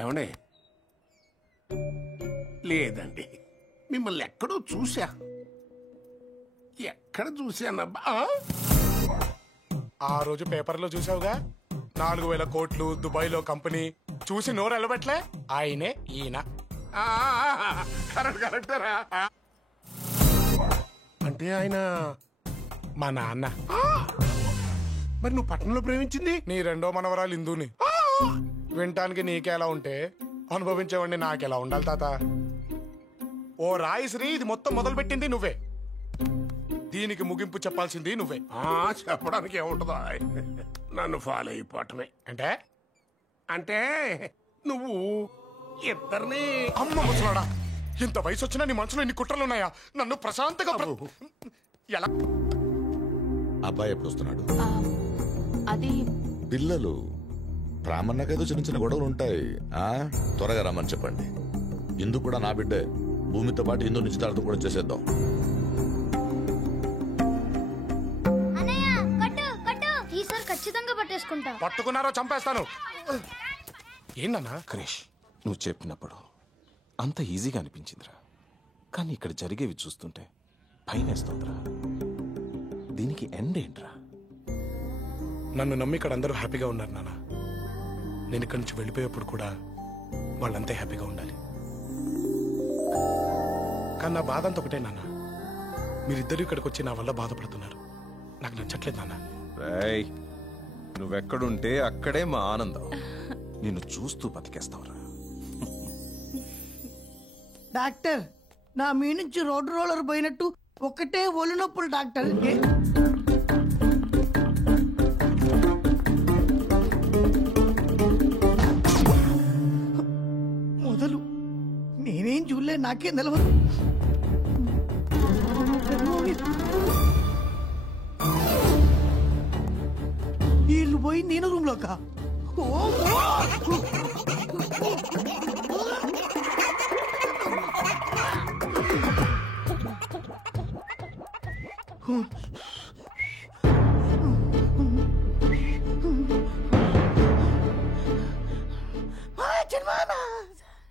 ఏమండే? లేదండి, మిమ్మల్ని ఎక్కడో చూసా. ఎక్కడ చూశానబ్బా? ఆ రోజు పేపర్లో చూసావుగా, 4,000 కోట్లు దుబాయ్లో కంపెనీ. చూసి నోరు ఎలబెట్లే. ఆయనే ఈయన. కరెక్టరా? అంటే ఆయన మా నాన్న. మరి నువ్వు పట్టణంలో ప్రేమించింది నీ రెండో మనవరాలు ఇందుని. వినటానికి నీకెలా ఉంటే అనుభవించేవాడిని నాకెలా ఉండాలి తాత? ఓ రాయి శ్రీ, ఇది మొత్తం మొదలు పెట్టింది నువ్వే. దీనికి ముగింపు చెప్పాల్సింది నువ్వే. చెప్పడానికి ఏముంటుందా, నన్ను ఫాలో అయిపోవటమే. అంటే అంటే నువ్వు ఇద్దరిని... అమ్మ ముసలాడా, ఇంత వయసు వచ్చినా నీ మనసులో ఇన్ని కుట్రలున్నాయా? నన్ను ప్రశాంతంగా ఎలా? అబ్బాయి ఎప్పుడు వస్తున్నాడు? అది పిల్లలు ప్రామణ్యకేదో చిన్న చిన్న గొడవలు ఉంటాయి. త్వరగా రమ్మని చెప్పండి. ఇందు కూడా నా బిడ్డే. భూమితో పాటు ఇందు నిశ్చితార్థం కూడా చేసేద్దాం. ఖచ్చితంగా పట్టేసుకుంటా. పట్టుకున్నారో చంపేస్తాను. ఏంటన్నా? క్రిష్, నువ్వు చెప్పినప్పుడు అంత ఈజీగా అనిపించిందిరా, కానీ ఇక్కడ జరిగేవి చూస్తుంటే భయమేస్తోందిరా. దీనికి ఎండ్ ఏంట్రా? నన్ను నమ్మి ఇక్కడ అందరూ హ్యాపీగా ఉన్నారు నాన్న. నేను ఇక్కడి నుంచి వెళ్ళిపోయేప్పుడు కూడా వాళ్ళంతే హ్యాపీగా ఉండాలి. కానీ నా బాధ అంత ఒకటే నాన్న, మీరిద్దరూ ఇక్కడికి వచ్చి నా వల్ల బాధపడుతున్నారు. నాకు నచ్చట్లేదు నాన్న. రేయ్, నువ్వెక్కడుంటే అక్కడే మా ఆనందం. నిన్ను చూస్తూ బతికేస్తావురా. డాక్టర్, నా మీ నుంచి రోడ్ రోలర్ పోయినట్టు ఒక్కటే ఒళ్ళు నొప్పులు డాక్టర్. మొదలు నేనేం చూడలే, నాకేం తెలవదు. వీళ్ళు పోయి నేను రూమ్ లోకా?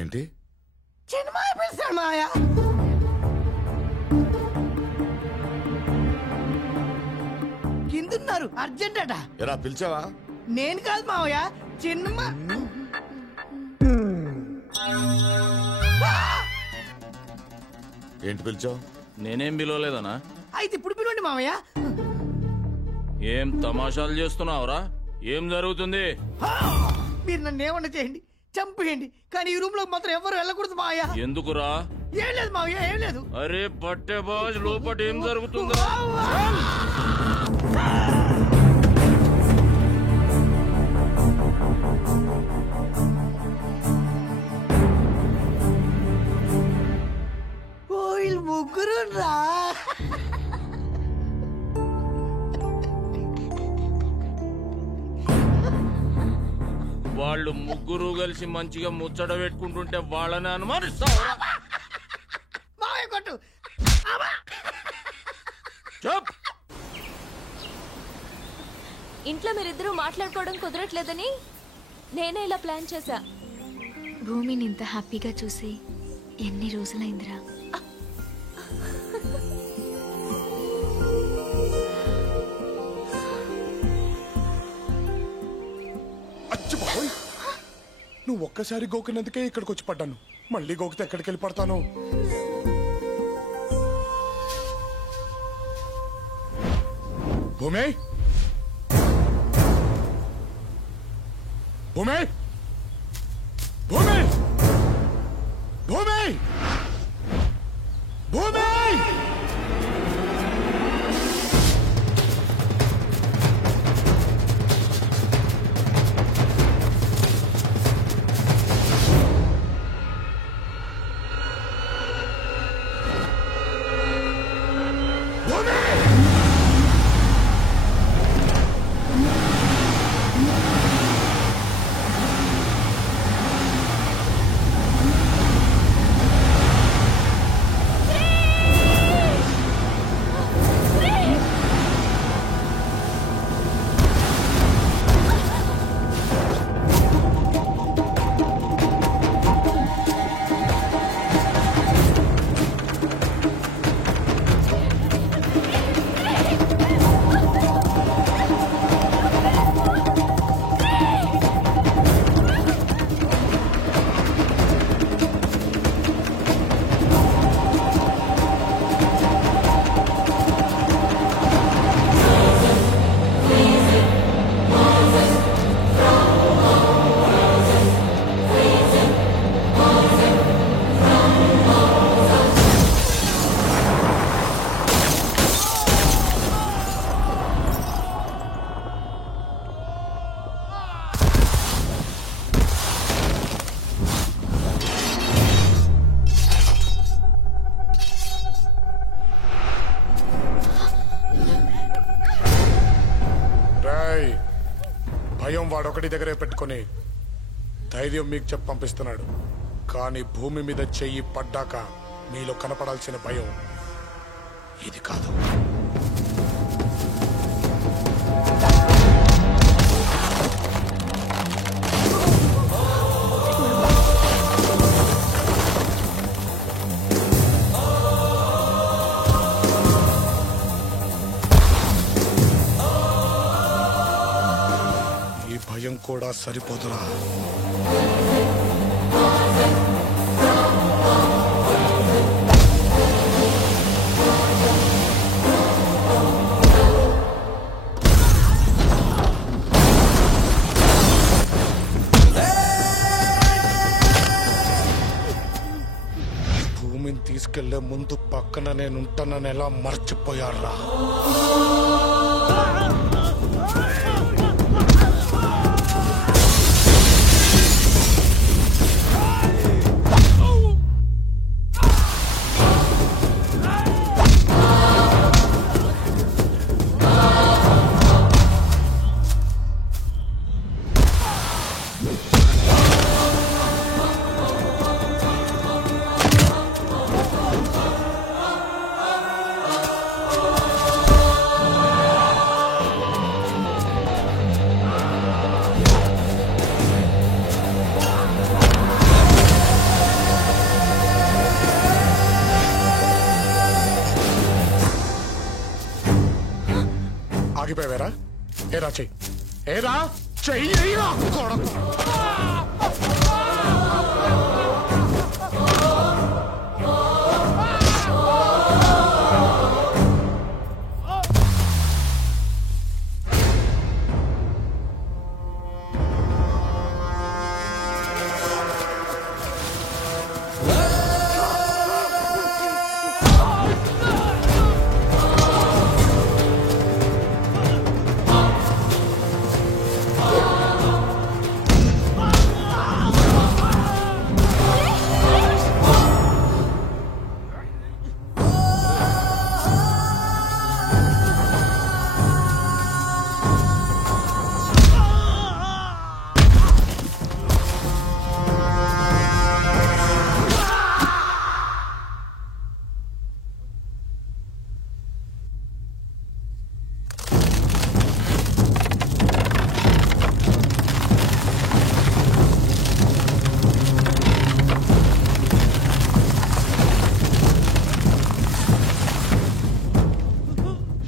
ఏంటి? చిన్నమాయ పిలుస్తాడు మాయా. కిందున్నారు, అర్జెంట్ అట. ఎలా పిలిచావా? నేను కాదు మావయ్య, చిన్నమ్మా. ఏంటి పిలిచావు? నేనేం పిలవలేదనా? అయితే ఇప్పుడు పిలవండి మావయ్య. ఏం తమాషాలు చేస్తున్నావురా? ఏం జరుగుతుంది? మీరు నన్ను ఏమన్నా చేయండి, చంపేయండి, కానీ ఈ రూమ్ లో మాత్రం ఎవరు వెళ్ళకూడదు మావయ్య. ఎందుకురా? ఏం లేదు మావయ్య, ఏం లేదు. అరే పట్టే బాజ్, లోపట ఏం జరుగుతుందా? వీళ్ళు ముగ్గురు రా. వాళ్ళు ముగ్గురు కలిసి మంచిగా ముచ్చట పెట్టుకుంటుంటే వాళ్ళని అనుమానిస్తావు. మావయ్య కొట్టు. ఇంట్లో మీరిద్దరూ మాట్లాడుకోవడం కుదరట్లేదని నేనే ఇలా ప్లాన్ చేశా. భూమిని ఇంత హ్యాపీగా చూసి ఎన్ని రోజులైందిరా. నువ్వు ఒక్కసారి గోకినందుకే ఇక్కడికి వచ్చి పడ్డాను. మళ్ళీ గోకితే ఎక్కడికి వెళ్ళి పడతాను? భూమి, భూమి, భూమి, భూమి, భూమి. ఒకటి దగ్గరే పెట్టుకొని ధైర్యం మీకు చెప్పి పంపిస్తున్నాడు. కానీ భూమి మీద చెయ్యి పడ్డాక మీలో కనపడాల్సిన భయం ఇది కాదు. ఈ భయం కూడా సరిపోదురా. భూమిని తీసుకెళ్లే ముందు పక్కన నేనుంటానని ఎలా మర్చిపోయారా? ఆగిపోయారా? ఏరా చెయ్యి, ఏరా చెయ్యిరా కొడకు.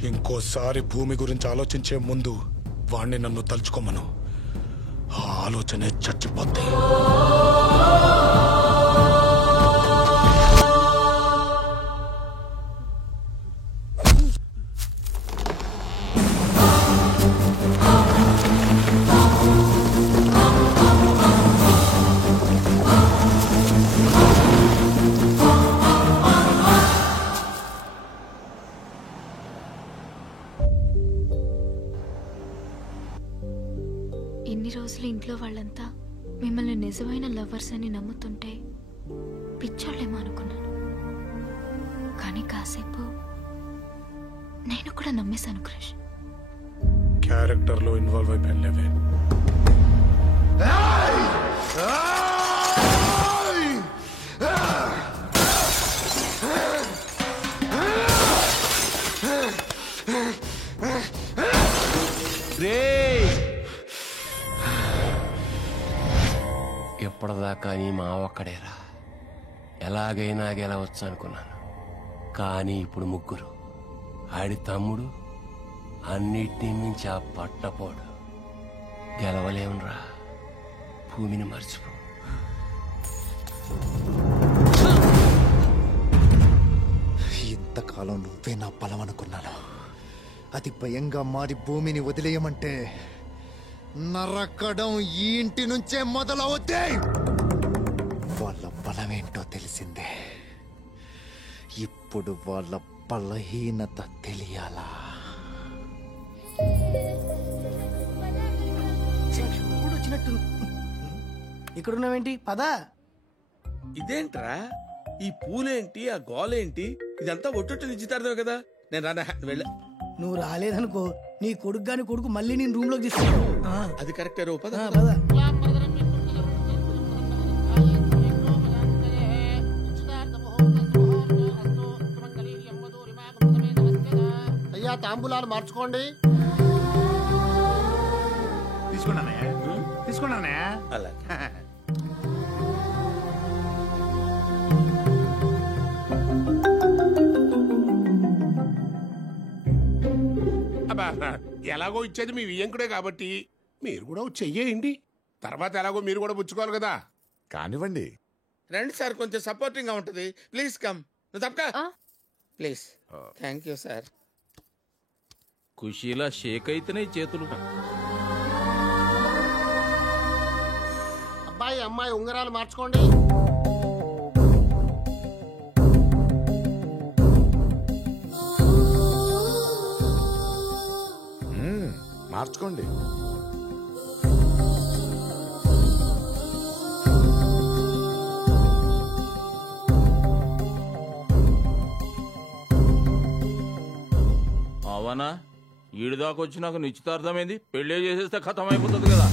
ఇంకోసారి భూమి గురించి ఆలోచించే ముందు వాణ్ణి నన్ను తలుచుకోమను. ఆ ఆలోచనే చచ్చిపోద్ది. ఇన్ని రోజులు ఇంట్లో వాళ్ళంతా మిమ్మల్ని నిజమైన లవర్స్ అని నమ్ముతుంటే పిచ్చోళ్ళేమో అనుకున్నాను. కానీ కాసేపు నేను కూడా నమ్మేశాను క్రిష్. క్యారెక్టర్ లో ఇన్వాల్వ్ అయిపోయానులేవే. ఎప్పటిదాకా నీ మా ఒక్కడేరా, ఎలాగైనా గెలవచ్చు అనుకున్నాను. కానీ ఇప్పుడు ముగ్గురు, ఆడి తమ్ముడు, అన్నిటినీ మించి ఆ పట్టపోడు. గెలవలేమురా, భూమిని మర్చిపో. ఇంతకాలం నువ్వే నా బలం అనుకున్నాను. అది భయంగా మారి భూమిని వదిలేయమంటే నరకడం ఈ ఇంటి నుంచే మొదలవుతే వాళ్ళ బలమేంటో తెలిసిందే. ఇప్పుడు వాళ్ళ బలహీనత తెలియాలా? వచ్చినట్టు ఇక్కడున్నావేంటి? పదా. ఇదేంట్రా, ఈ పూలేంటి, ఆ గోలేంటి? ఇదంతా ఒట్టొట్టు నిశ్చితార్థమే కదా. నేను రానా వెళ్ళ. నువ్వు రాలేదనుకో నీ కొడుకు మళ్ళీ నేను రూమ్ లోకి తీసుకున్నాను. అది కరెక్టే రో పద పద. అయ్యా తాంబూలాలు మార్చుకోండి. తీసుకున్నానే అలా అబ్బా ఎలాగో ఇచ్చేది మీ వియ్యంకుడే కాబట్టి మీరు కూడా చెయ్యేయండి. తర్వాత ఎలాగో మీరు కూడా పుచ్చుకోవాలి కదా. కానివ్వండి. రండి సార్, కొంచెం సపోర్టింగ్ గా ఉంటది. Please come. నువ్వు తప్పక ప్లీజ్. Thank you sir. ఖుషీలా షేక్ అయితేనే చేతులు. అబ్బాయి అమ్మాయి ఉంగరాలు మార్చుకోండి. మార్చుకోండి. అవనా ఈడు దాకా వచ్చి నాకు నిశ్చితార్థమైంది, పెళ్ళే చేసేస్తే ఖతం అయిపోతుంది కదా.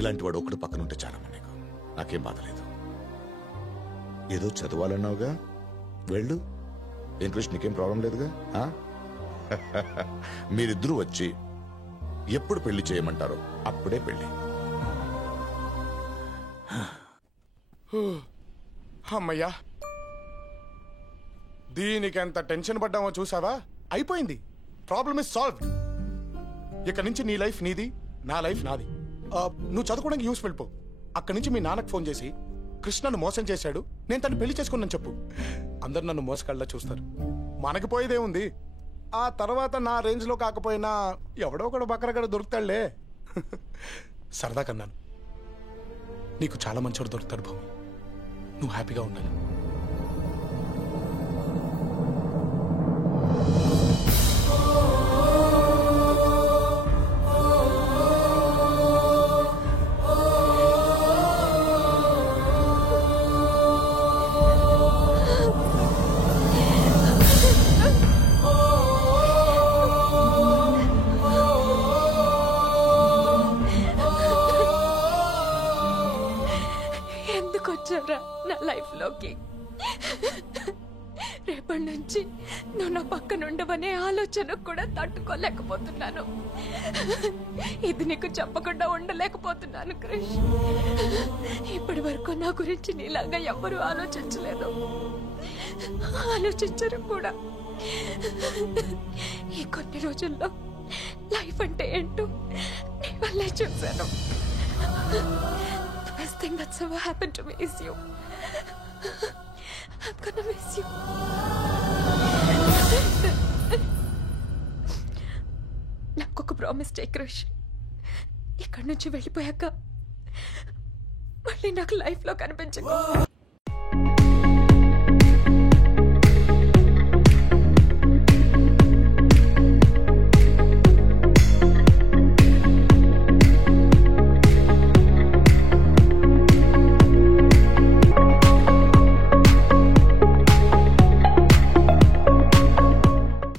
ఇలాంటి వాడు ఒకటి పక్కన ఉంటే చాలమ్మా నీకు. నాకేం బాధ లేదు. ఏదో చదవాలన్నావుగా, వెళ్ళు. ఇంగ్లీష్ నీకేం ప్రాబ్లం లేదుగా. మీరిద్దరూ వచ్చి ఎప్పుడు పెళ్లి చేయమంటారో అప్పుడే పెళ్లి. అమ్మయ్యా, దీనికి ఎంత టెన్షన్ పడ్డామో చూసావా? అయిపోయింది. Problem is solved. ఇక నుంచి నీ లైఫ్ నీది, నా లైఫ్ నాది. నువ్వు చదువుకోవడానికి యూస్ వెళ్ళిపో. అక్కడి నుంచి మీ నాన్నకు ఫోన్ చేసి కృష్ణను మోసం చేశాడు, నేను తను పెళ్లి చేసుకున్నాను చెప్పు. అందరు నన్ను మోసగాళ్ళ చూస్తారు. మనకి పోయేదే ఉంది. ఆ తర్వాత నా రేంజ్ లో కాకపోయినా ఎవడో ఒకడు బకరగడ దొరుకుతాడులే. సరదా కన్నాను. నీకు చాలా మంచోడు దొరుకుతాడు భూమి. నువ్వు హ్యాపీగా ఉండాలి. నా లైఫ్ లోకి రేపటి నుంచి నువ్వు నా పక్కన ఉండవనే ఆలోచన కూడా తట్టుకోలేకపోతున్నాను. ఇది నీకు చెప్పకుండా ఉండలేకపోతున్నాను క్రిష్. ఇప్పటి వరకు నా గురించి నీలాగా ఎవ్వరూ ఆలోచించలేదు, ఆలోచించరు కూడా. ఈ కొన్ని రోజుల్లో లైఫ్ అంటే ఏంటో నీ వల్లే చూశాను. The best thing that's ever happened to me is you. I'm gonna miss you. నాకొక ప్రామిస్ చేయి క్రిష్. ఇక్కడి నుంచి వెళ్ళిపోయాక మళ్ళీ నాకు లైఫ్లో కనిపించకు.